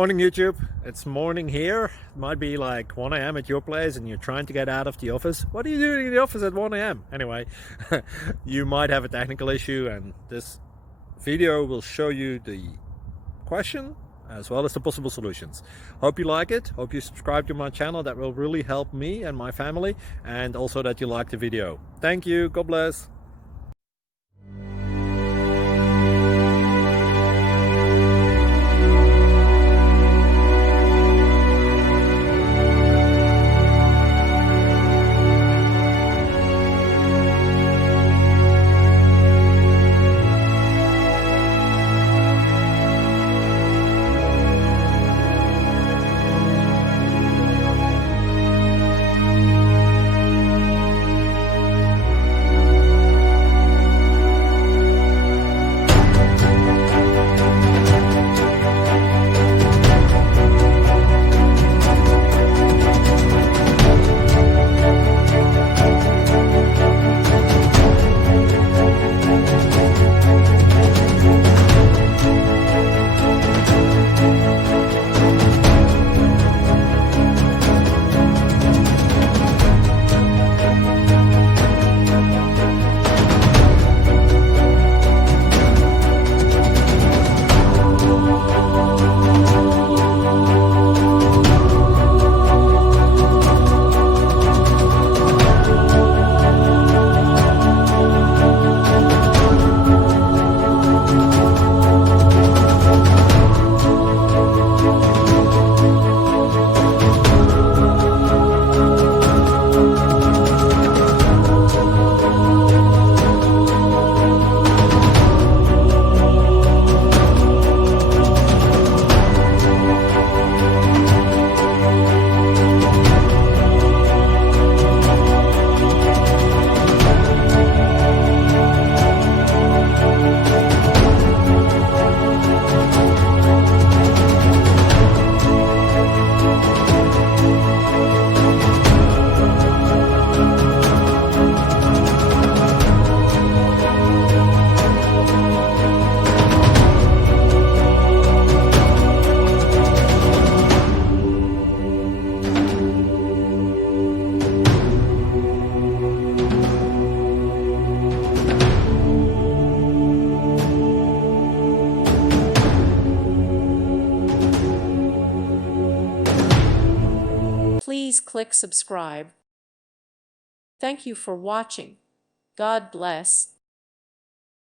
Morning YouTube, it's morning here. It might be like 1 a.m. at your place and you're trying to get out of the office. What are you doing in the office at 1 a.m.? Anyway, you might have a technical issue and this video will show you the question as well as the possible solutions. Hope you like it, hope you subscribe to my channel. That will really help me and my family, and also that you like the video. Thank you, God bless. Please click subscribe. Thank you for watching. God bless.